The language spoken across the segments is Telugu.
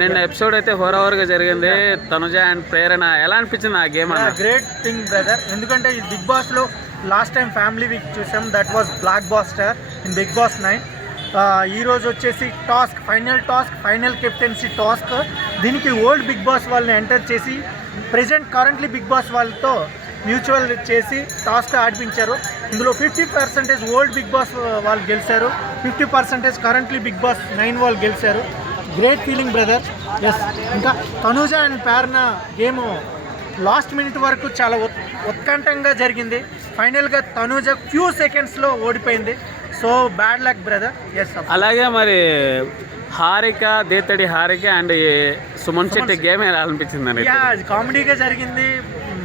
నిన్న ఎపిసోడ్ అయితే హోరావర్గా జరిగింది. తనుజ అండ్ ప్రేరణ ఎలా అనిపించింది ఆ గేమ్ అన్న? గ్రేట్ థింగ్ బ్రదర్, ఎందుకంటే ఈ బిగ్ బాస్లో లాస్ట్ టైం ఫ్యామిలీ వీక్ చూసాం, that was blockbuster in Bigg boss 9. ఈరోజు వచ్చేసి ఫైనల్ కెప్టెన్సీ టాస్క్. దీనికి ఓల్డ్ బిగ్ బాస్ వాళ్ళని ఎంటర్ చేసి కరెంట్లీ బిగ్ బాస్ వాళ్ళతో మ్యూచువల్ చేసి టాస్క్ ఆడిపించారు. ఇందులో 50% ఓల్డ్ బిగ్ బాస్ వాళ్ళు గెలిచారు, 50% కరెంట్లీ బిగ్ బాస్ 9 వాళ్ళు గెలిచారు. Great feeling brother. ఎస్, ఇంకా Tanuja and Prerana game last minute వరకు చాలా ఉత్కంఠంగా జరిగింది. ఫైనల్గా తనూజ ఫ్యూ సెకండ్స్లో ఓడిపోయింది. So bad luck brother. Yes, అలాగే మరి దేతడి హారిక అండ్ సుమన్ శెట్టి గేమ్ ఎలా అనిపించింది? కామెడీగా జరిగింది,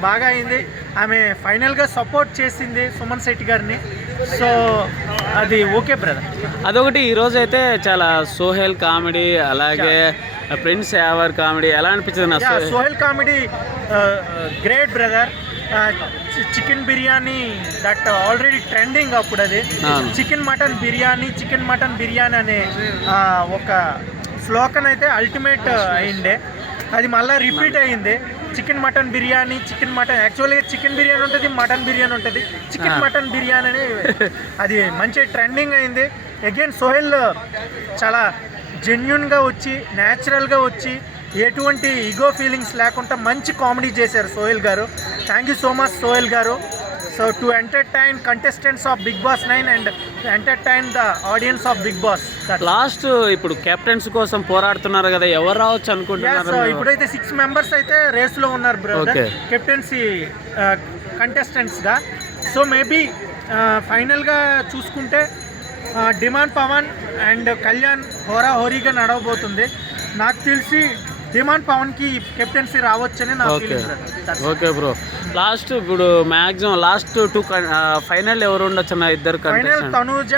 బాగా అయింది. ఆమె ఫైనల్గా సపోర్ట్ చేసింది సుమన్ శెట్టి గారిని. సో అది ఓకే బ్రదర్. అదొకటి. ఈరోజు అయితే చాలా సోహెల్ కామెడీ, అలాగే ప్రిన్స్ యావర్ కామెడీ ఎలా అనిపించింది? Sohel comedy great brother. Chicken biryani that already trending అప్పుడు. అది చికెన్ మటన్ బిర్యానీ అనే ఒక స్లోకన్ అయితే అల్టిమేట్ అయిండే. అది మళ్ళీ రిపీట్ అయ్యింది. చికెన్ మటన్ యాక్చువల్గా చికెన్ బిర్యానీ ఉంటుంది, మటన్ బిర్యానీ ఉంటుంది. చికెన్ మటన్ బిర్యానీ అని అది మంచి ట్రెండింగ్ అయింది. అగైన్ సోహెల్ చాలా జెన్యున్గా వచ్చి, న్యాచురల్గా వచ్చి, ఎటువంటి ఈగో ఫీలింగ్స్ లేకుండా మంచి కామెడీ చేశారు సోహెల్ గారు. Thank you so much Sohel గారు. So to entertain contestants of Bigg boss 9 and entertain the audience of Bigg Boss. Last ఇప్పుడు కెప్టెన్స్ కోసం పోరాడుతున్నారు కదా, ఎవరు రావచ్చు అనుకుంటున్నారు? ఇప్పుడైతే 6 మెంబర్స్ అయితే రేస్లో ఉన్నారు బ్రదర్, కెప్టెన్సీ కంటెస్టెంట్స్గా. సో మేబీ ఫైనల్గా చూసుకుంటే డిమాండ్ పవన్ అండ్ కళ్యాణ్ హోరీగా నడవబోతుంది. నాకు తెలిసి డిమాండ్ పవన్కి కెప్టెన్సీ రావచ్చని నా ఫీలింగ్. Okay bro. లాస్ట్ ఇప్పుడు మ్యాక్సిమం లాస్ట్ 2 ఫైనల్ ఎవరు ఉండొచ్చు అన్న? ఇద్దరు final Tanuja,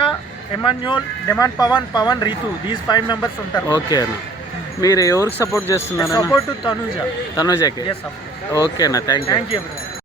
Emmanuel, Demon Pavan, Ritu, these 5 members ఉంటారు. ఓకే అన్న. మీరు ఎవరికి సపోర్ట్ చేస్తున్నారు? సపోర్ట్ తనూజకి. ఓకే అన్న, థ్యాంక్ యూ.